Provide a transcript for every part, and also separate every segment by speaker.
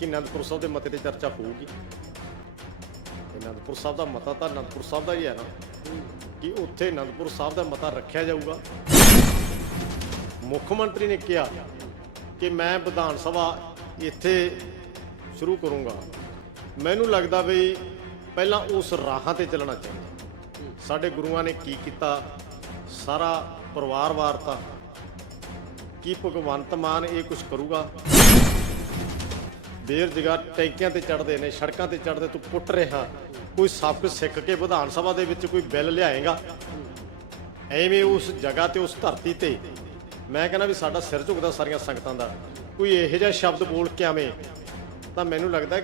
Speaker 1: ਕਿ ਅਨੰਦਪੁਰ ਸਾਹਿਬ ਦੇ ਮਤੇ ਤੇ ਚਰਚਾ ਹੋਊਗੀ। ਅਨੰਦਪੁਰ ਸਾਹਿਬ ਦਾ ਮਤਾ ਤਾਂ ਅਨੰਦਪੁਰ ਸਾਹਿਬ ਦਾ ਹੀ ਹੈ ਨਾ। ਕਿ ਉੱਥੇ ਅਨੰਦਪੁਰ ਸਾਹਿਬ ਦਾ ਮਤਾ ਰੱਖਿਆ ਜਾਊਗਾ। ਮੁੱਖ ਮੰਤਰੀ ਨੇ ਕਿਹਾ ਕਿ ਮੈਂ ਵਿਧਾਨ ਸਭਾ ਇੱਥੇ ਸ਼ੁਰੂ ਕਰੂੰਗਾ। ਮੈਨੂੰ ਲੱਗਦਾ ਵੀ ਪਹਿਲਾਂ ਉਸ ਰਾਹਾਂ ਤੇ ਚੱਲਣਾ ਚਾਹੀਦਾ। ਸਾਡੇ ਗੁਰੂਆਂ ਨੇ ਕੀ ਕੀਤਾ? ਸਾਰਾ ਪਰਿਵਾਰ ਵਾਰਤਾ। ਕੀ ਭਗਵੰਤ ਮਾਨ ਇਹ ਕੁਝ ਕਰੂਗਾ? ਬੇਰੁਜ਼ਗਾਰ ਟੈਂਕੀਆਂ ਤੇ ਚੜਦੇ ਨੇ, ਸੜਕਾਂ ਤੇ ਚੜਦੇ ਤੂੰ ਪੁੱਟ ਰਿਹਾ। ਕੋਈ ਸਬਕ ਸਿੱਖ ਕੇ ਵਿਧਾਨ ਸਭਾ ਦੇ ਵਿੱਚ ਕੋਈ ਬਿੱਲ ਲਿਆਏਗਾ? ਐਵੇਂ ਉਸ ਜਗ੍ਹਾ ਤੇ, ਉਸ ਧਰਤੀ ਤੇ। ਮੈਂ ਕਹਿੰਦਾ ਵੀ ਸਾਡਾ ਸਿਰ ਝੁਕਦਾ ਸਾਰੀਆਂ ਸੰਗਤਾਂ ਦਾ। ਕੋਈ ਇਹੋ ਜਿਹਾ ਸ਼ਬਦ ਬੋਲ ਕੇ ਆਵੇਂ, ਤਾਂ ਮੈਨੂੰ ਲੱਗਦਾ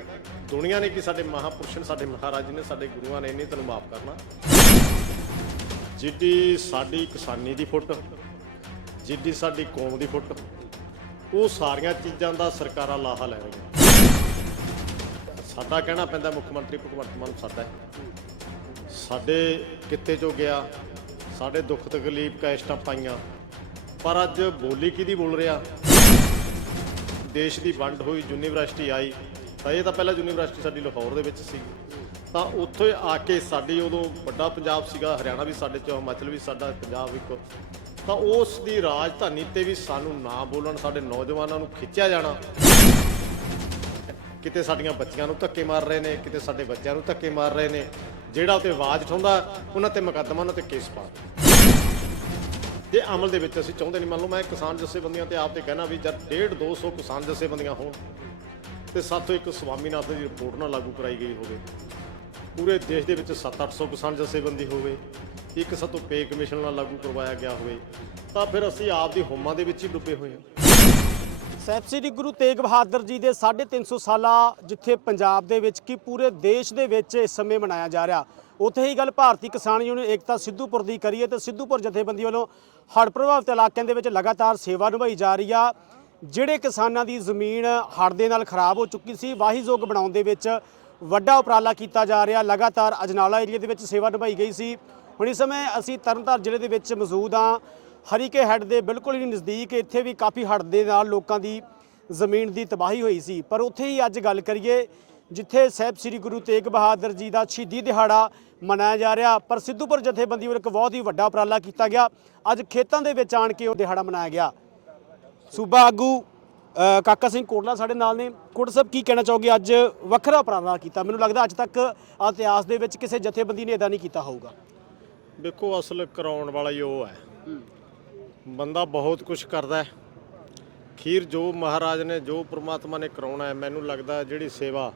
Speaker 1: ਦੁਨੀਆ ਨੇ ਕਿ ਸਾਡੇ ਮਹਾਪੁਰਸ਼ ਨੇ ਸਾਡੇ ਮਹਾਰਾਜ ਨੇ, ਸਾਡੇ ਗੁਰੂਆਂ ਨੇ ਨਹੀਂ ਤੈਨੂੰ ਮਾਫ ਕਰਨਾ। ਜਿੱਡੀ ਸਾਡੀ ਕਿਸਾਨੀ ਦੀ ਫੁੱਟ, ਜਿੱਡੀ ਸਾਡੀ ਕੌਮ ਦੀ ਫੁੱਟ, ਉਹ ਸਾਰੀਆਂ ਚੀਜ਼ਾਂ ਦਾ ਸਰਕਾਰਾਂ ਲਾਹਾ ਲੈ ਰਹੀਆਂ ਸਾਡਾ ਕਹਿਣਾ ਪੈਂਦਾ ਮੁੱਖ ਮੰਤਰੀ ਭਗਵੰਤ ਮਾਨ ਸਾਡਾ ਹੈ। ਸਾਡੇ ਕਿੱਤੇ ਚੋਂ ਗਿਆ, ਸਾਡੇ ਦੁੱਖ ਤਕਲੀਫ ਕੈਸਟਾਂ ਪਾਈਆਂ, ਪਰ ਅੱਜ ਬੋਲੀ ਕਿਹਦੀ ਬੋਲ ਰਿਹਾ? ਦੇਸ਼ ਦੀ ਵੰਡ ਹੋਈ, ਯੂਨੀਵਰਸਿਟੀ ਆਈ, ਤਾਂ ਇਹ ਤਾਂ ਪਹਿਲਾਂ ਯੂਨੀਵਰਸਿਟੀ ਸਾਡੀ ਲਾਹੌਰ ਦੇ ਵਿੱਚ ਸੀ ਤਾਂ ਉੱਥੇ ਆ ਕੇ ਸਾਡੀ ਉਦੋਂ ਵੱਡਾ ਪੰਜਾਬ ਸੀਗਾ, ਹਰਿਆਣਾ ਵੀ ਸਾਡੇ ਚ, ਹਿਮਾਚਲ ਵੀ ਸਾਡਾ, ਪੰਜਾਬ ਇੱਕ। ਤਾਂ ਉਸ ਦੀ ਰਾਜਧਾਨੀ ਤੇ ਵੀ ਸਾਨੂੰ ਨਾ ਬੋਲਣ, ਸਾਡੇ ਨੌਜਵਾਨਾਂ ਨੂੰ ਖਿੱਚਿਆ ਜਾਣਾ। ਕਿਤੇ ਸਾਡੀਆਂ ਬੱਚੀਆਂ ਨੂੰ ਧੱਕੇ ਮਾਰ ਰਹੇ ਨੇ, ਕਿਤੇ ਸਾਡੇ ਬੱਚਿਆਂ ਨੂੰ ਧੱਕੇ ਮਾਰ ਰਹੇ ਨੇ, ਜਿਹੜਾ ਉਤੇ ਆਵਾਜ਼ ਉਠਾਉਂਦਾ, ਉਹਨਾਂ ਤੇ ਮੁਕੱਦਮਾ, ਉਹਨਾਂ ਤੇ ਕੇਸ ਪਾ ਤੇ ਅਮਲ ਦੇ ਵਿੱਚ ਅਸੀਂ ਚਾਹੁੰਦੇ ਨਹੀਂ, ਮੰਨ ਲਓ ਮੈਂ ਕਿਸਾਨ ਜਥੇਬੰਦੀਆਂ ਤੇ ਆਪ ਤੇ ਕਹਿਣਾ ਵੀ ਜਦ 1.5 200 ਕਿਸਾਨ ਜਥੇਬੰਦੀਆਂ ਹੋਣ, ਤੇ ਸਾਥੋਂ ਇੱਕ ਸਵਾਮੀਨਾਥਨ ਦੀ ਰਿਪੋਰਟ ਨਾਲ ਲਾਗੂ ਕਰਾਈ ਗਈ ਹੋਵੇ, ਪੂਰੇ ਦੇਸ਼ ਦੇ ਵਿੱਚ 7-800 ਕਿਸਾਨ ਜਥੇਬੰਦੀ ਹੋਵੇ, ਇੱਕ ਸਾਥੋਂ ਪੇ ਕਮਿਸ਼ਨ ਨਾਲ ਲਾਗੂ ਕਰਵਾਇਆ ਗਿਆ ਹੋਵੇ, ਤਾਂ ਫਿਰ ਅਸੀਂ ਆਪ ਦੀ ਹੋਮਾਂ ਦੇ ਵਿੱਚ ਹੀ ਡੁੱਬੇ ਹੋਏ ਹਾਂ।
Speaker 2: ਸਾਹਿਬ, ਸ੍ਰੀ ਗੁਰੂ ਤੇਗ ਬਹਾਦਰ ਜੀ ਦੇ 350 ਸਾਲਾ ਜਿੱਥੇ ਪੰਜਾਬ ਦੇ ਵਿੱਚ ਕੀ ਪੂਰੇ ਦੇਸ਼ ਦੇ ਵਿੱਚ ਇਸ ਸਮੇਂ ਮਨਾਇਆ ਜਾ ਰਿਹਾ। ਉੱਥੇ ਹੀ ਗੱਲ ਭਾਰਤੀ ਕਿਸਾਨ ਯੂਨੀਅਨ ਏਕਤਾ ਸਿੱਧੂਪੁਰ ਦੀ ਕਰੀਏ ਤੇ ਸਿੱਧੂਪੁਰ ਜਥੇਬੰਦੀ ਵੱਲੋਂ ਹੜ੍ਹ ਪ੍ਰਭਾਵਿਤ ਇਲਾਕਿਆਂ ਦੇ ਵਿੱਚ ਲਗਾਤਾਰ ਸੇਵਾ ਨਿਭਾਈ ਜਾ ਰਹੀ ਆ। ਜਿਹੜੇ ਕਿਸਾਨਾਂ ਦੀ ਜ਼ਮੀਨ ਹੜ੍ਹ ਦੇ ਨਾਲ ਖਰਾਬ ਹੋ ਚੁੱਕੀ ਸੀ ਵਾਹੀਯੋਗ ਬਣਾਉਣ ਦੇ ਵਿੱਚ ਵੱਡਾ ਉਪਰਾਲਾ ਕੀਤਾ ਜਾ ਰਿਹਾ। ਲਗਾਤਾਰ ਅਜਨਾਲਾ ਏਰੀਆ ਦੇ ਵਿੱਚ ਸੇਵਾ ਨਿਭਾਈ ਗਈ ਸੀ। ਹੁਣ ਇਸ ਸਮੇਂ ਅਸੀਂ ਤਰਨਤਾਰਨ ਜ਼ਿਲ੍ਹੇ ਦੇ ਵਿੱਚ ਮੌਜੂਦ ਹਾਂ। ਹਰੀਕੇ ਹੈੱਡ ਦੇ ਬਿਲਕੁਲ ਹੀ ਨਜ਼ਦੀਕ ਇੱਥੇ ਵੀ ਕਾਫੀ ਹੜ੍ਹ ਦੇ ਨਾਲ ਲੋਕਾਂ ਦੀ ਜ਼ਮੀਨ ਦੀ ਤਬਾਹੀ ਹੋਈ ਸੀ। ਪਰ ਉੱਥੇ ਹੀ ਅੱਜ ਗੱਲ ਕਰੀਏ, ਜਿੱਥੇ ਸਾਹਿਬ ਸ੍ਰੀ ਗੁਰੂ ਤੇਗ ਬਹਾਦਰ ਜੀ ਦਾ ਸ਼ਹੀਦੀ ਦਿਹਾੜਾ ਮਨਾਇਆ ਜਾ ਰਿਹਾ, ਪਰ ਸਿੱਧੂਪੁਰ ਜਥੇਬੰਦੀ ਵੱਲੋਂ ਇੱਕ ਬਹੁਤ ਹੀ ਵੱਡਾ ਉਪਰਾਲਾ ਕੀਤਾ ਗਿਆ। ਅੱਜ ਖੇਤਾਂ ਦੇ ਵਿੱਚ ਆਣ ਕੇ ਉਹ ਦਿਹਾੜਾ ਮਨਾਇਆ ਗਿਆ। ਸੂਬਾ ਆਗੂ ਕਾਕਾ ਸਿੰਘ ਕੋਟਲਾ ਸਾਡੇ ਨਾਲ ਨੇ। ਕੋਟ ਸਾਹਿਬ, ਕੀ ਕਹਿਣਾ ਚਾਹੋਗੇ? ਅੱਜ ਵੱਖਰਾ ਉਪਰਾਲਾ ਕੀਤਾ। ਮੈਨੂੰ ਲੱਗਦਾ ਅੱਜ ਤੱਕ ਇਤਿਹਾਸ ਦੇ ਵਿੱਚ ਕਿਸੇ ਜਥੇਬੰਦੀ ਨੇ ਇਦਾਂ ਨਹੀਂ ਕੀਤਾ ਹੋਊਗਾ।
Speaker 1: ਦੇਖੋ, ਅਸਲ ਕਰਾਉਣ ਵਾਲਾ ਹੀ ਉਹ ਹੈ। ਬੰਦਾ ਬਹੁਤ ਕੁਝ ਕਰਦਾ ਹੈ। ਖੀਰ ਜੋ ਮਹਾਰਾਜ ਨੇ, ਜੋ ਪ੍ਰਮਾਤਮਾ ਨੇ ਕਰਾਉਣਾ ਹੈ, ਮੈਨੂੰ ਲੱਗਦਾ ਜਿਹੜੀ ਸੇਵਾ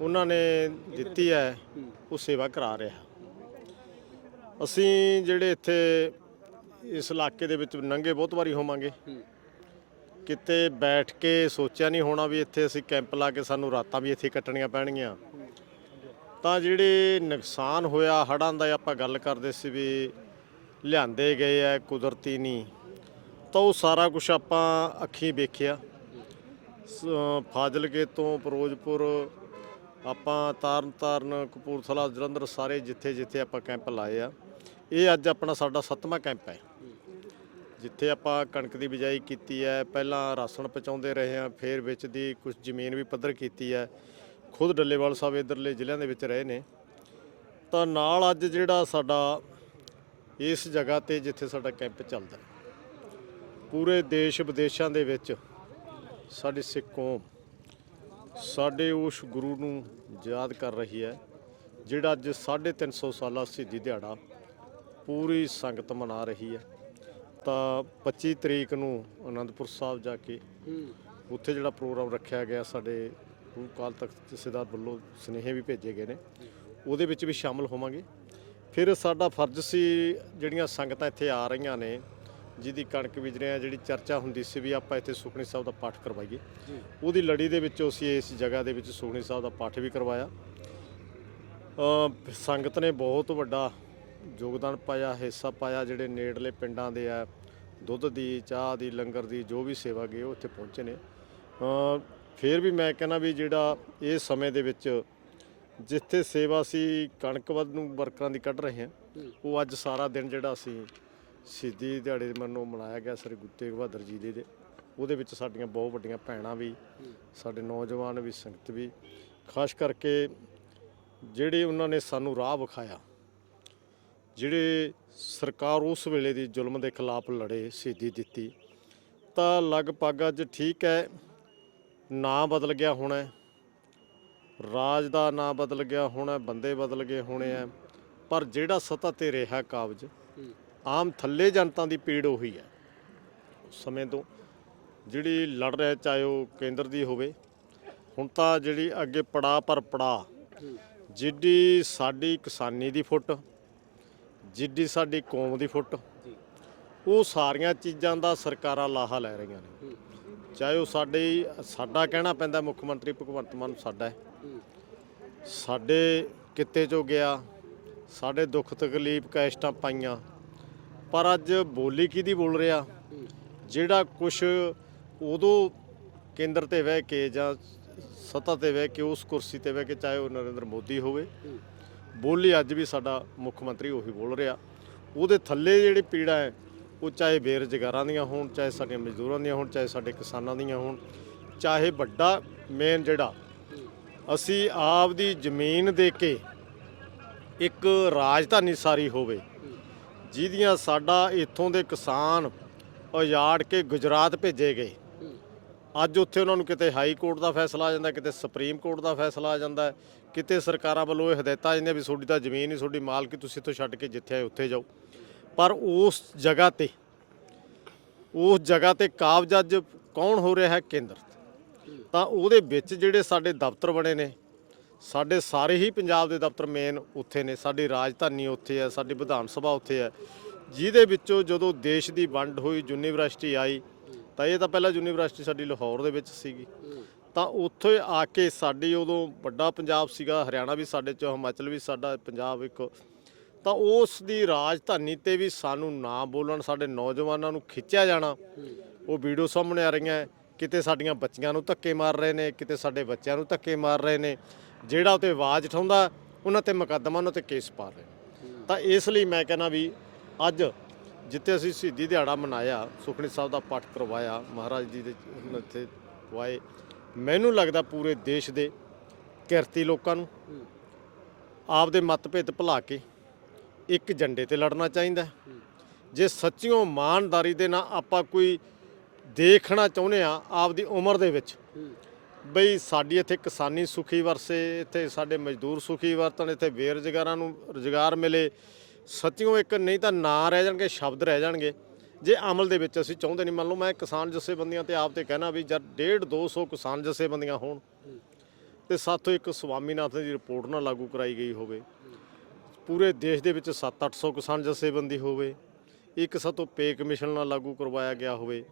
Speaker 1: ਉਹਨਾਂ ਨੇ ਦਿੱਤੀ ਹੈ, ਉਹ ਸੇਵਾ ਕਰਾ ਰਿਹਾ। ਅਸੀਂ ਜਿਹੜੇ ਇੱਥੇ ਇਸ ਇਲਾਕੇ ਦੇ ਵਿੱਚ ਨੰਗੇ ਬਹੁਤ ਵਾਰੀ ਹੋਵਾਂਗੇ। ਕਿਤੇ ਬੈਠ ਕੇ ਸੋਚਿਆ ਨਹੀਂ ਹੋਣਾ ਵੀ ਇੱਥੇ ਅਸੀਂ ਕੈਂਪ ਲਾ ਕੇ ਸਾਨੂੰ ਰਾਤਾਂ ਵੀ ਇੱਥੇ ਕੱਟਣੀਆਂ ਪੈਣਗੀਆਂ। ਤਾਂ ਜਿਹੜੇ ਨੁਕਸਾਨ ਹੋਇਆ, ਹੜ੍ਹਾਂ ਦਾ ਆਪਾਂ ਗੱਲ ਕਰਦੇ ਸੀ ਵੀ ਲਿਆਂਦੇ ਗਏ ਐ ਕੁਦਰਤੀ ਨਹੀਂ। ਤਾਂ ਉਹ ਸਾਰਾ ਕੁਝ ਆਪਾਂ ਅੱਖੀਂ ਵੇਖਿਆ। ਸ- ਫਾਜ਼ਿਲਕੇ ਤੋਂ ਫਿਰੋਜ਼ਪੁਰ ਆਪਾਂ ਤਾਰਨ ਤਾਰਨ ਕਪੂਰਥਲਾ, ਜਲੰਧਰ ਸਾਰੇ ਜਿੱਥੇ ਜਿੱਥੇ ਆਪਾਂ ਕੈਂਪ ਲਾਏ ਆ। ਇਹ ਅੱਜ ਆਪਣਾ ਸਾਡਾ ਸੱਤਵਾਂ ਕੈਂਪ ਹੈ। ਜਿੱਥੇ ਆਪਾਂ ਕਣਕ ਦੀ ਬਿਜਾਈ ਕੀਤੀ ਹੈ। ਪਹਿਲਾਂ ਰਾਸ਼ਨ ਪਹੁੰਚਾਉਂਦੇ ਰਹੇ ਆ ਫਿਰ ਵਿੱਚ ਦੀ ਕੁਝ ਜ਼ਮੀਨ ਵੀ ਪੱਧਰ ਕੀਤੀ ਹੈ। ਖੁਦ ਡੱਲੇਵਾਲ ਸਾਹਿਬ ਇਧਰਲੇ ਜ਼ਿਲ੍ਹਿਆਂ ਦੇ ਵਿੱਚ ਰਹੇ ਨੇ। ਤਾਂ ਨਾਲ ਅੱਜ ਜਿਹੜਾ ਸਾਡਾ ਇਸ ਜਗ੍ਹਾ ਤੇ ਜਿੱਥੇ ਸਾਡਾ ਕੈਂਪ ਚੱਲਦਾ ਹੈ, ਪੂਰੇ ਦੇਸ਼ ਵਿਦੇਸ਼ਾਂ ਦੇ ਵਿੱਚ ਸਾਡੀ ਸਿੱਖ ਕੌਮ ਸਾਡੇ ਉਸ ਗੁਰੂ ਨੂੰ ਯਾਦ ਕਰ ਰਹੀ ਹੈ ਜਿਹੜਾ ਅੱਜ 350 ਸਾਲਾ ਸ਼ਹੀਦੀ ਦਿਹਾੜਾ ਪੂਰੀ ਸੰਗਤ ਮਨਾ ਰਹੀ ਹੈ। ਤਾਂ 25 ਤਰੀਕ ਨੂੰ ਅਨੰਦਪੁਰ ਸਾਹਿਬ ਜਾ ਕੇ ਉੱਥੇ ਜਿਹੜਾ ਪ੍ਰੋਗਰਾਮ ਰੱਖਿਆ ਗਿਆ ਸਾਡੇ ਗੁਰੂ ਕਾਲ ਤਖਤ ਜਥੇਦਾਰ ਵੱਲੋਂ ਸੁਨੇਹੇ ਵੀ ਭੇਜੇ ਗਏ ਨੇ। ਉਹਦੇ ਵਿੱਚ ਵੀ ਸ਼ਾਮਲ ਹੋਵਾਂਗੇ। ਫਿਰ ਸਾਡਾ ਫਰਜ਼ ਸੀ ਜਿਹੜੀਆਂ ਸੰਗਤਾਂ ਇੱਥੇ ਆ ਰਹੀਆਂ ਨੇ ਜਿਹਦੀ ਕਣਕ ਬੀਜ ਰਹੇ ਆ ਜਿਹੜੀ ਚਰਚਾ ਹੁੰਦੀ ਸੀ ਵੀ ਆਪਾਂ ਇੱਥੇ ਸੁਖਣੀ ਸਾਹਿਬ ਦਾ ਪਾਠ ਕਰਵਾਈਏ। ਉਹਦੀ ਲੜੀ ਦੇ ਵਿੱਚੋਂ ਅਸੀਂ ਇਸ ਜਗ੍ਹਾ ਦੇ ਵਿੱਚ ਸੁਖਣੀ ਸਾਹਿਬ ਦਾ ਪਾਠ ਵੀ ਕਰਵਾਇਆ। ਸੰਗਤ ਨੇ ਬਹੁਤ ਵੱਡਾ ਯੋਗਦਾਨ ਪਾਇਆ ਹਿੱਸਾ ਪਾਇਆ ਜਿਹੜੇ ਨੇੜਲੇ ਪਿੰਡਾਂ ਦੇ ਆ ਦੁੱਧ ਦੀ ਚਾਹ ਦੀ ਲੰਗਰ ਦੀ ਜੋ ਵੀ ਸੇਵਾ ਗਏ ਉਹ ਇੱਥੇ ਪਹੁੰਚੇ ਨੇ। ਫਿਰ ਵੀ ਮੈਂ ਕਹਿੰਦਾ ਵੀ ਜਿਹੜਾ ਇਹ ਸਮੇਂ ਦੇ ਵਿੱਚ ਜਿੱਥੇ ਸੇਵਾ ਸੀ ਕਣਕ ਵੱਧ ਨੂੰ ਵਰਕਰਾਂ ਦੀ ਕੱਢ ਰਹੇ ਹਾਂ ਉਹ ਅੱਜ ਸਾਰਾ ਦਿਨ ਜਿਹੜਾ ਅਸੀਂ ਸਿੱਧੀ ਦਿਹਾੜੇ ਦੇ ਮਨੋਂ ਮਨਾਇਆ ਗਿਆ ਸ੍ਰੀ ਗੁਰੂ ਤੇਗ ਬਹਾਦਰ ਜੀ ਦੇ ਦੇ। ਉਹਦੇ ਵਿੱਚ ਸਾਡੀਆਂ ਬਹੁਤ ਵੱਡੀਆਂ ਭੈਣਾਂ ਵੀ ਸਾਡੇ ਨੌਜਵਾਨ ਵੀ ਸੰਗਤ ਵੀ। ਖਾਸ ਕਰਕੇ ਜਿਹੜੇ ਉਹਨਾਂ ਨੇ ਸਾਨੂੰ ਰਾਹ ਵਿਖਾਇਆ ਜਿਹੜੇ ਸਰਕਾਰ ਉਸ ਵੇਲੇ ਦੀ ਜ਼ੁਲਮ ਦੇ ਖਿਲਾਫ ਲੜੇ ਸ਼ਹੀਦੀ ਦਿੱਤੀ ਤਾਂ ਲਗਭਗ ਅੱਜ ਠੀਕ ਹੈ ਨਾਂ ਬਦਲ ਗਿਆ ਹੋਣਾ ਹੈ। ਰਾਜ ਦਾ ਨਾਂ ਬਦਲ ਗਿਆ ਹੋਣਾ, ਬੰਦੇ ਬਦਲ ਗਏ ਹੋਣੇ ਆ। ਪਰ ਜਿਹੜਾ ਸਤਾ ਤੇ ਰਿਹਾ ਕਾਬਜ, ਆਮ ਥੱਲੇ ਜਨਤਾ ਦੀ ਪੀੜ ਉਹੀ ਹੈ। ਸਮੇਂ ਤੋਂ ਜਿਹੜੀ ਲੜ ਰਿਹਾ, ਚਾਹੇ ਉਹ ਕੇਂਦਰ ਦੀ ਹੋਵੇ, ਹੁਣ ਤਾਂ ਜਿਹੜੀ ਅੱਗੇ ਪੜਾ ਪਰ ਪੜਾ, ਜਿੱਡੀ ਸਾਡੀ ਕਿਸਾਨੀ ਦੀ ਫੁੱਟ, ਜਿੱਡੀ ਸਾਡੀ ਕੌਮ ਦੀ ਫੁੱਟ, ਉਹ ਸਾਰੀਆਂ ਚੀਜ਼ਾਂ ਦਾ ਸਰਕਾਰਾਂ ਲਾਹਾ ਲੈ ਰਹੀਆਂ ਨੇ। ਚਾਹੇ ਉਹ ਸਾਡੇ, ਸਾਡਾ ਕਹਿਣਾ ਪੈਂਦਾ ਮੁੱਖ ਮੰਤਰੀ ਭਗਵੰਤ ਮਾਨ ਸਾਡਾ ਹੈ। ਸਾਡੇ ਕਿੱਤੇ ਚੋਂ ਗਿਆ, ਸਾਡੇ ਦੁੱਖ ਤਕਲੀਫ ਕੈਸਟਾਂ ਪਾਈਆਂ। ਪਰ ਅੱਜ ਬੋਲੀ ਕਿਹਦੀ ਬੋਲ ਰਿਹਾ? ਜਿਹੜਾ ਕੁਛ ਉਦੋਂ ਕੇਂਦਰ ਤੇ ਬਹਿ ਕੇ ਜਾਂ ਸੱਤਾ ਤੇ ਬਹਿ ਕੇ, ਉਸ ਕੁਰਸੀ ਤੇ ਬਹਿ ਕੇ ਚਾਹੇ ਉਹ ਨਰਿੰਦਰ ਮੋਦੀ ਹੋਵੇ, ਬੋਲੀ ਅੱਜ ਵੀ ਸਾਡਾ ਮੁੱਖ ਮੰਤਰੀ ਉਹੀ ਬੋਲ ਰਿਹਾ। ਉਹਦੇ ਥੱਲੇ ਜਿਹੜੀ ਪੀੜਾ ਹੈ, ਉਹ ਚਾਹੇ ਬੇਰੁਜ਼ਗਾਰਾਂ ਦੀਆਂ ਹੋਣ, ਚਾਹੇ ਸਾਡੇ ਮਜ਼ਦੂਰਾਂ ਦੀਆਂ ਹੋਣ, ਚਾਹੇ ਸਾਡੇ ਕਿਸਾਨਾਂ ਦੀਆਂ ਹੋਣ, ਚਾਹੇ ਵੱਡਾ ਮੇਨ ਜਿਹੜਾ ਅਸੀਂ ਆਪ ਦੀ ਜ਼ਮੀਨ ਦੇ ਕੇ ਇੱਕ ਰਾਜਧਾਨੀ ਸਾਰੀ ਹੋਵੇ, ਜਿਹਦੀਆਂ ਸਾਡਾ ਇੱਥੋਂ ਦੇ ਕਿਸਾਨ ਉਜਾੜ ਕੇ ਗੁਜਰਾਤ ਭੇਜੇ ਗਏ। ਅੱਜ ਉੱਥੇ ਉਹਨਾਂ ਨੂੰ ਕਿਤੇ ਹਾਈ ਕੋਰਟ ਦਾ ਫੈਸਲਾ ਆ ਜਾਂਦਾ, ਕਿਤੇ ਸੁਪਰੀਮ ਕੋਰਟ ਦਾ ਫੈਸਲਾ ਆ ਜਾਂਦਾ, ਕਿਤੇ ਸਰਕਾਰਾਂ ਵੱਲੋਂ ਇਹ ਹਦਾਇਤਾਂ ਆ ਜਾਂਦੀਆਂ ਵੀ ਤੁਹਾਡੀ ਤਾਂ ਜ਼ਮੀਨ ਹੀ ਤੁਹਾਡੀ ਮਾਲਕੀ ਤੁਸੀਂ ਇੱਥੋਂ ਛੱਡ ਕੇ ਜਿੱਥੇ ਆਏ ਉੱਥੇ ਜਾਓ। ਪਰ ਉਸ ਜਗ੍ਹਾ ਤੇ, ਉਸ ਜਗ੍ਹਾ ਤੇ ਕਾਬਜ਼ ਅੱਜ ਕੌਣ ਹੋ ਰਿਹਾ ਹੈ? ਕੇਂਦਰ। ਤਾਂ ਉਹਦੇ ਵਿੱਚ ਜਿਹੜੇ ਸਾਡੇ ਦਫ਼ਤਰ ਬਣੇ ਨੇ, ਸਾਡੇ ਸਾਰੇ ਹੀ ਪੰਜਾਬ ਦੇ ਦਫ਼ਤਰ ਮੇਨ ਉੱਥੇ ਨੇ, ਸਾਡੀ ਰਾਜਧਾਨੀ ਉੱਥੇ ਹੈ, ਸਾਡੀ ਵਿਧਾਨ ਸਭਾ ਉੱਥੇ ਹੈ। ਜਿਹਦੇ ਵਿੱਚੋਂ ਜਦੋਂ ਦੇਸ਼ ਦੀ ਵੰਡ ਹੋਈ, ਯੂਨੀਵਰਸਿਟੀ ਆਈ, ਤਾਂ ਇਹ ਤਾਂ ਪਹਿਲਾਂ ਯੂਨੀਵਰਸਿਟੀ ਸਾਡੀ ਲਾਹੌਰ ਦੇ ਵਿੱਚ ਸੀਗੀ। ਤਾਂ ਉੱਥੇ ਆ ਕੇ ਸਾਡੀ ਉਦੋਂ ਵੱਡਾ ਪੰਜਾਬ ਸੀਗਾ, ਹਰਿਆਣਾ ਵੀ ਸਾਡੇ 'ਚ, ਹਿਮਾਚਲ ਵੀ ਸਾਡਾ ਪੰਜਾਬ ਇੱਕ। ਤਾਂ ਉਸ ਦੀ ਰਾਜਧਾਨੀ ਤੇ ਵੀ ਸਾਨੂੰ ਨਾ ਬੋਲਣ, ਸਾਡੇ ਨੌਜਵਾਨਾਂ ਨੂੰ ਖਿੱਚਿਆ ਜਾਣਾ, ਉਹ ਵੀਡੀਓ ਸਾਹਮਣੇ ਆ ਰਹੀਆਂ ਕਿਤੇ ਸਾਡੀਆਂ ਬੱਚੀਆਂ ਨੂੰ ਧੱਕੇ ਮਾਰ ਰਹੇ ਨੇ, ਕਿਤੇ ਸਾਡੇ ਬੱਚਿਆਂ ਨੂੰ ਧੱਕੇ ਮਾਰ ਰਹੇ ਨੇ, ਜਿਹੜਾ ਉਤੇ ਆਵਾਜ਼ ਉਠਾਉਂਦਾ, ਉਹਨਾਂ ਤੇ ਮੁਕੱਦਮਾ, ਉਹਨਾਂ ਤੇ ਕੇਸ ਪਾ ਰਹੇ ਨੇ ਤਾਂ ਇਸ ਲਈ ਮੈਂ ਕਹਿੰਦਾ ਵੀ ਅੱਜ ਜਿੱਥੇ ਅਸੀਂ ਸ਼ਹੀਦੀ ਦਿਹਾੜਾ ਮਨਾਇਆ ਸੁਖਣੀ ਸਾਹਿਬ ਦਾ ਪਾਠ ਕਰਵਾਇਆ, ਮਹਾਰਾਜ ਜੀ ਦੇ ਇੱਥੇ ਵਾਏ ਮੈਨੂੰ ਲੱਗਦਾ ਪੂਰੇ ਦੇਸ਼ ਦੇ ਕਿਰਤੀ ਲੋਕਾਂ ਨੂੰ ਆਪਦੇ ਮਤਭੇਦ ਭੁਲਾ ਕੇ ਇੱਕ ਝੰਡੇ ਤੇ ਲੜਨਾ ਚਾਹੀਦਾ ਹੈ। ਜੇ ਸੱਚੀਓ ਇਮਾਨਦਾਰੀ ਦੇ ਨਾਲ ਆਪਾਂ ਕੋਈ ਦੇਖਣਾ ਚਾਹੁੰਦੇ ਆ ਆਪਦੀ ਉਮਰ ਦੇ ਵਿੱਚ। ਬਈ ਸਾਡੀ ਇੱਥੇ ਕਿਸਾਨੀ ਸੁਖੀ ਵਰਸੇ ਇੱਥੇ ਸਾਡੇ ਮਜ਼ਦੂਰ ਸੁਖੀ ਵਰਤਣ ਇੱਥੇ ਬੇਰੁਜ਼ਗਾਰਾਂ ਨੂੰ ਰੁਜ਼ਗਾਰ ਮਿਲੇ। ਸੱਚੀਓ ਇੱਕ ਨਹੀਂ ਤਾਂ ਨਾਂ ਰਹਿ ਜਾਣਗੇ ਸ਼ਬਦ ਰਹਿ ਜਾਣਗੇ। ਜੇ ਅਮਲ ਦੇ ਵਿੱਚ ਅਸੀਂ ਚਾਹੁੰਦੇ ਨਹੀਂ ਮੰਨ ਲਓ ਮੈਂ ਕਿਸਾਨ ਜਥੇਬੰਦੀਆਂ ਤੇ ਆਪ ਤੇ ਕਹਿਣਾ ਵੀ ਜਦ 1.5 200 ਕਿਸਾਨ ਜਥੇਬੰਦੀਆਂ ਹੋਣ ਤੇ ਸਾਥੋਂ ਇੱਕ ਸਵਾਮੀਨਾਥਨ ਦੀ ਰਿਪੋਰਟ ਨਾ ਲਾਗੂ ਕਰਾਈ ਗਈ ਹੋਵੇ। ਪੂਰੇ ਦੇਸ਼ ਦੇ ਵਿੱਚ 7-800 ਕਿਸਾਨ ਜਥੇਬੰਦੀ ਹੋਵੇ। ਇੱਕ ਸਾਥੋਂ ਪੇ ਕਮਿਸ਼ਨ ਨਾਲ ਲਾਗੂ ਕਰਵਾਇਆ ਗਿਆ ਹੋਵੇ।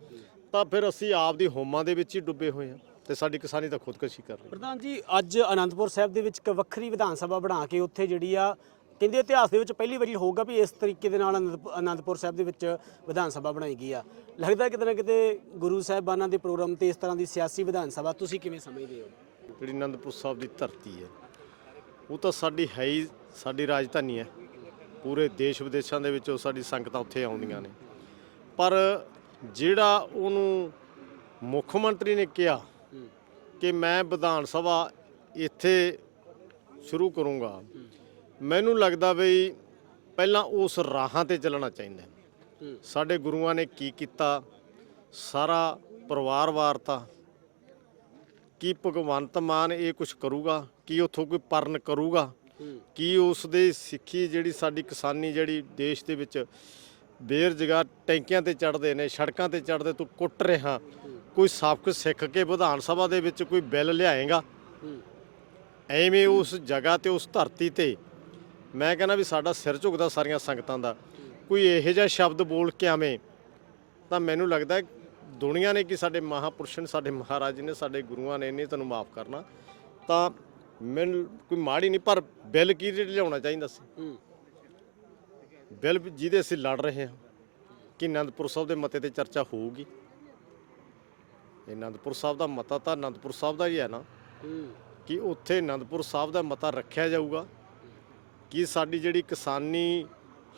Speaker 1: ਤਾਂ ਫਿਰ ਅਸੀਂ ਆਪ ਦੀ ਹੋਮਾਂ ਦੇ ਵਿੱਚ ਹੀ ਡੁੱਬੇ ਹੋਏ ਹਾਂ ਤੇ ਸਾਡੀ ਕਿਸਾਨੀ ਤਾਂ ਖੁਦਕਸ਼ੀ ਕਰ ਰਹੀ ਹੈ।
Speaker 2: ਪ੍ਰਧਾਨ ਜੀ ਅੱਜ ਅਨੰਦਪੁਰ ਸਾਹਿਬ ਦੇ ਵਿੱਚ ਇੱਕ ਵੱਖਰੀ ਵਿਧਾਨ ਸਭਾ ਬਣਾ ਕੇ ਉੱਥੇ ਜਿਹੜੀ ਆ ਕਹਿੰਦੇ ਇਤਿਹਾਸ ਦੇ ਵਿੱਚ ਪਹਿਲੀ ਵਾਰੀ ਹੋਊਗਾ ਵੀ ਇਸ ਤਰੀਕੇ ਦੇ ਨਾਲ ਅਨੰਦਪ- ਅਨੰਦਪੁਰ ਸਾਹਿਬ ਦੇ ਵਿੱਚ ਵਿਧਾਨ ਸਭਾ ਬਣਾਈ ਗਈ ਆ। ਲੱਗਦਾ ਕਿਤੇ ਨਾ ਕਿਤੇ ਗੁਰੂ ਸਾਹਿਬਾਨਾਂ ਦੇ ਪ੍ਰੋਗਰਾਮ ਤੇ ਇਸ ਤਰ੍ਹਾਂ ਦੀ ਸਿਆਸੀ ਵਿਧਾਨ ਸਭਾ ਤੁਸੀਂ ਕਿਵੇਂ ਸਮਝਦੇ ਹੋ?
Speaker 1: ਜਿਹੜੀ ਅਨੰਦਪੁਰ ਸਾਹਿਬ ਦੀ ਧਰਤੀ ਹੈ ਉਹ ਤਾਂ ਸਾਡੀ ਹੈ ਹੀ ਸਾਡੀ ਰਾਜਧਾਨੀ ਹੈ। ਪੂਰੇ ਦੇਸ਼ ਵਿਦੇਸ਼ਾਂ ਦੇ ਵਿੱਚੋਂ ਸਾਡੀ ਸੰਗਤਾਂ ਉੱਥੇ ਆਉਂਦੀਆਂ ਨੇ। ਪਰ ਜਿਹੜਾ ਉਹਨੂੰ ਮੁੱਖ ਮੰਤਰੀ ਨੇ ਕਿਹਾ ਕਿ ਮੈਂ ਵਿਧਾਨ ਸਭਾ ਇੱਥੇ ਸ਼ੁਰੂ ਕਰੂੰਗਾ, ਮੈਨੂੰ ਲੱਗਦਾ ਬਈ ਪਹਿਲਾਂ ਉਸ ਰਾਹਾਂ ਤੇ ਚੱਲਣਾ ਚਾਹੀਦਾ। ਸਾਡੇ ਗੁਰੂਆਂ ਨੇ ਕੀ ਕੀਤਾ? ਸਾਰਾ ਪਰਿਵਾਰ ਵਾਰਤਾ ਕੀ ਭਗਵੰਤ ਮਾਨ ਇਹ ਕੁਝ ਕਰੂਗਾ? ਕੀ ਉਥੋਂ ਕੋਈ ਪਰਨ ਕਰੂਗਾ? ਕੀ ਉਸ ਦੇ ਸਿੱਖੀ ਜਿਹੜੀ ਸਾਡੀ ਕਿਸਾਨੀ ਜਿਹੜੀ ਦੇਸ਼ ਦੇ ਵਿੱਚ ਬੇਰੁਜ਼ਗਾਰ ਟੈਂਕੀਆਂ ਤੇ ਚੜਦੇ ਨੇ, ਸੜਕਾਂ ਤੇ ਚੜਦੇ ਤੂੰ ਕੁੱਟ ਰਿਹਾ। ਕੋਈ ਸਬਕ ਸਿੱਖ ਕੇ ਵਿਧਾਨ ਸਭਾ ਦੇ ਵਿੱਚ ਕੋਈ ਬਿੱਲ ਲਿਆਏਗਾ? ਐਵੇਂ ਉਸ ਜਗ੍ਹਾ ਤੇ, ਉਸ ਧਰਤੀ ਤੇ ਮੈਂ ਕਹਿੰਦਾ ਵੀ ਸਾਡਾ ਸਿਰ ਝੁਕਦਾ ਸਾਰੀਆਂ ਸੰਗਤਾਂ ਦਾ। ਕੋਈ ਇਹੋ ਜਿਹਾ ਸ਼ਬਦ ਬੋਲ ਕੇ ਆਵੇਂ ਤਾਂ ਮੈਨੂੰ ਲੱਗਦਾ ਹੈ ਦੁਨੀਆ ਨੇ ਕਿ ਸਾਡੇ ਮਹਾਪੁਰਸ਼ ਨੇ, ਸਾਡੇ ਮਹਾਰਾਜ ਨੇ, ਸਾਡੇ ਗੁਰੂਆਂ ਨੇ ਇਹਨੇ ਤੁਹਾਨੂੰ ਮਾਫ ਕਰਨਾ। ਤਾਂ ਮੈਨੂੰ ਕੋਈ ਮਾੜੀ ਨਹੀਂ, ਪਰ ਬਿੱਲ ਕੀ ਲਿਆਉਣਾ ਚਾਹੀਦਾ ਸੀ? ਬਿੱਲ ਜਿਹਦੇ ਅਸੀਂ ਲੜ ਰਹੇ ਹਾਂ ਕਿ ਅਨੰਦਪੁਰ ਸਾਹਿਬ ਦੇ ਮਤੇ ਤੇ ਚਰਚਾ ਹੋਊਗੀ। ਇਹ ਅਨੰਦਪੁਰ ਸਾਹਿਬ ਦਾ ਮਤਾ ਤਾਂ ਅਨੰਦਪੁਰ ਸਾਹਿਬ ਦਾ ਹੀ ਹੈ ਨਾ। ਕਿ ਉੱਥੇ ਅਨੰਦਪੁਰ ਸਾਹਿਬ ਦਾ ਮਤਾ ਰੱਖਿਆ ਜਾਊਗਾ ਕਿ ਸਾਡੀ ਜਿਹੜੀ ਕਿਸਾਨੀ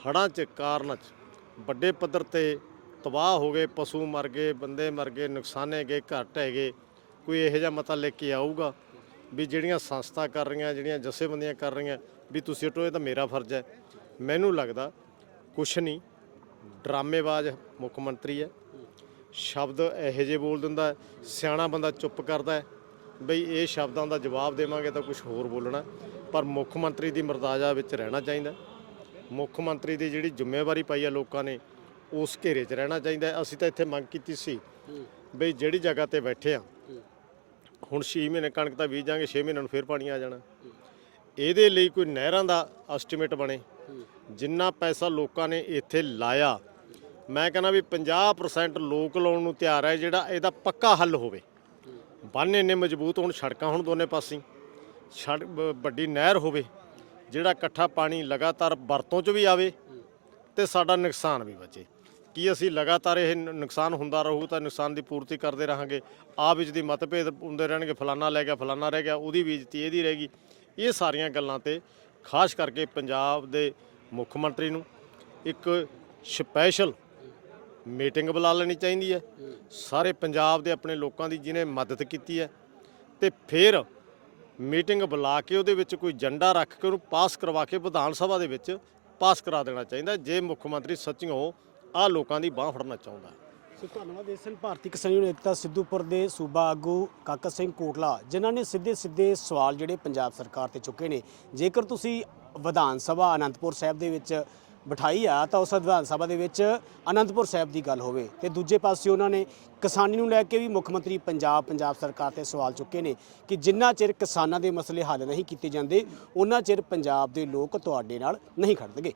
Speaker 1: ਹੜ੍ਹਾਂ ਚ ਕਾਰਨ ਚ ਵੱਡੇ ਪੱਧਰ ਤੇ ਤਬਾਹ ਹੋ ਗਏ, ਪਸ਼ੂ ਮਰ ਗਏ, ਬੰਦੇ ਮਰ ਗਏ, ਨੁਕਸਾਨੇ ਗਏ ਘਰ ਢਹਿ ਗਏ ਕੋਈ ਇਹੋ ਜਿਹਾ ਮਤਾ ਲੈ ਕੇ ਆਊਗਾ ਵੀ ਜਿਹੜੀਆਂ ਸੰਸਥਾ ਕਰ ਰਹੀਆਂ, ਜਿਹੜੀਆਂ ਜਥੇਬੰਦੀਆਂ ਕਰ ਰਹੀਆਂ, ਵੀ ਤੁਸੀਂ ਹਟੋ ਇਹ ਤਾਂ ਮੇਰਾ ਫਰਜ਼ ਹੈ। ਮੈਨੂੰ ਲੱਗਦਾ ਕੁਛ ਨਹੀਂ। ਡਰਾਮੇਬਾਜ਼ ਮੁੱਖ ਮੰਤਰੀ ਹੈ। ਸ਼ਬਦ ਇਹੋ ਜਿਹੇ ਬੋਲ ਦਿੰਦਾ ਹੈ, ਸਿਆਣਾ ਬੰਦਾ ਚੁੱਪ ਕਰਦਾ ਹੈ। ਬਈ ਇਹ ਸ਼ਬਦਾਂ ਦਾ ਜਵਾਬ ਦੇਵਾਂਗੇ ਤਾਂ ਕੁਝ ਹੋਰ ਬੋਲਣਾ ਪਰ ਮੁੱਖ ਮੰਤਰੀ ਦੀ ਮਰਦਾਜਾ ਵਿੱਚ ਰਹਿਣਾ ਚਾਹੀਦਾ ਮੁੱਖ ਮੰਤਰੀ ਦੀ ਜਿਹੜੀ ਜ਼ਿੰਮੇਵਾਰੀ ਪਾਈ ਹੈ ਲੋਕਾਂ ਨੇ ਉਸ ਘੇਰੇ 'ਚ ਰਹਿਣਾ ਚਾਹੀਦਾ ਹੈ। ਅਸੀਂ ਤਾਂ ਇੱਥੇ ਮੰਗ ਕੀਤੀ ਸੀ ਬਈ ਜਿਹੜੀ ਜਗ੍ਹਾ ਤੇ ਬੈਠੇ ਆ ਹੁਣ 6 ਮਹੀਨੇ ਕਣਕ ਤਾਂ ਬੀਜ ਜਾਾਂਗੇ 6 ਮਹੀਨਿਆਂ ਨੂੰ ਫੇਰ ਪਾਣੀ ਆ ਜਾਣਾ। ਇਹਦੇ ਲਈ ਕੋਈ ਨਹਿਰਾਂ ਦਾ ਐਸਟੀਮੇਟ ਬਣੇ। ਜਿੰਨਾ ਪੈਸਾ ਲੋਕਾਂ ਨੇ ਇੱਥੇ ਲਾਇਆ, ਮੈਂ ਕਹਿੰਦਾ ਵੀ 50% ਲੋਕ ਲਾਉਣ ਨੂੰ ਤਿਆਰ ਹੈ ਜਿਹੜਾ ਇਹਦਾ ਪੱਕਾ ਹੱਲ ਹੋਵੇ। ਬੰਨ ਇੰਨੇ ਮਜ਼ਬੂਤ ਹੋਣ, ਸੜਕਾਂ ਹੁਣ ਦੋਨੇ ਪਾਸੇ ਸੜਕ ਬ- ਵੱਡੀ ਨਹਿਰ ਹੋਵੇ, ਜਿਹੜਾ ਇਕੱਠਾ ਪਾਣੀ ਲਗਾਤਾਰ ਵਰਤੋਂ 'ਚ ਵੀ ਆਵੇ ਤੇ ਸਾਡਾ ਨੁਕਸਾਨ ਵੀ ਬਚੇ। ਕੀ ਅਸੀਂ ਲਗਾਤਾਰ ਇਹ ਨ- ਨੁਕਸਾਨ ਹੁੰਦਾ ਰਹੂ ਤਾਂ ਨੁਕਸਾਨ ਦੀ ਪੂਰਤੀ ਕਰਦੇ ਰਹਾਂਗੇ। ਆਪ ਵਿੱਚ ਦੀ ਮਤਭੇਦ ਹੁੰਦੇ ਰਹਿਣਗੇ, ਫਲਾਨਾ ਲੈ ਗਿਆ, ਫਲਾਨਾ ਰਹਿ ਗਿਆ, ਉਹਦੀ ਬੀਜਤੀ ਇਹਦੀ ਰਹਿ ਗਈ ਇਹ ਸਾਰੀਆਂ ਗੱਲਾਂ ਤੇ ਖਾਸ ਕਰਕੇ ਪੰਜਾਬ ਦੇ ਮੁੱਖ ਮੰਤਰੀ ਨੂੰ ਇੱਕ ਸਪੈਸ਼ਲ ਮੀਟਿੰਗ ਬੁਲਾ ਲੈਣੀ ਚਾਹੀਦੀ ਹੈ। ਸਾਰੇ ਪੰਜਾਬ ਦੇ ਆਪਣੇ ਲੋਕਾਂ ਦੀ ਜਿਹਨੇ ਮਦਦ ਕੀਤੀ ਹੈ ਤੇ ਫਿਰ ਮੀਟਿੰਗ ਬੁਲਾ ਕੇ ਉਹਦੇ ਵਿੱਚ ਕੋਈ ਏਜੰਡਾ ਰੱਖ ਕੇ ਉਹਨੂੰ ਪਾਸ ਕਰਵਾ ਕੇ ਵਿਧਾਨ ਸਭਾ ਦੇ ਵਿੱਚ ਪਾਸ ਕਰਾ ਦੇਣਾ ਚਾਹੀਦਾ ਜੇ ਮੁੱਖ ਮੰਤਰੀ ਸੱਚਿਓ ਆ ਲੋਕਾਂ ਦੀ ਬਾਹ ਫੜਨਾ ਚਾਹੁੰਦਾ
Speaker 2: ਸੋ ਧੰਨਵਾਦ ਇਸ ਸਨ ਭਾਰਤੀ ਕਿਸਾਨ ਯੂਨੀਅਨ ਸਿੱਧੂਪੁਰ ਦੇ ਸੂਬਾ ਆਗੂ ਕਾਕਾ ਸਿੰਘ ਕੋਟਲਾ, ਜਿਨ੍ਹਾਂ ਨੇ ਸਿੱਧੇ ਸਿੱਧੇ ਸਵਾਲ ਜਿਹੜੇ ਪੰਜਾਬ ਸਰਕਾਰ ਤੇ ਚੁੱਕੇ ਨੇ, ਜੇਕਰ ਤੁਸੀਂ ਵਿਧਾਨ ਸਭਾ ਅਨੰਦਪੁਰ ਸਾਹਿਬ ਦੇ ਵਿੱਚ ਬਿਠਾਈ ਆ, ਤਾਂ ਉਸ ਵਿਧਾਨ ਸਭਾ ਦੇ ਵਿੱਚ ਅਨੰਦਪੁਰ ਸਾਹਿਬ ਦੀ ਗੱਲ ਹੋਵੇ। ਤੇ ਦੂਜੇ ਪਾਸੇ ਉਹਨਾਂ ਨੇ ਕਿਸਾਨੀ ਨੂੰ ਲੈ ਕੇ ਵੀ ਮੁੱਖ ਮੰਤਰੀ ਪੰਜਾਬ ਪੰਜਾਬ ਸਰਕਾਰ ਤੇ ਸਵਾਲ ਚੁੱਕੇ ਨੇ ਕਿ ਜਿੰਨਾ ਚਿਰ ਕਿਸਾਨਾਂ ਦੇ ਮਸਲੇ ਹੱਲ ਨਹੀਂ ਕੀਤੇ ਜਾਂਦੇ, ਉਹਨਾਂ ਚਿਰ ਪੰਜਾਬ ਦੇ ਲੋਕ ਤੁਹਾਡੇ ਨਾਲ ਨਹੀਂ ਖੜਨਗੇ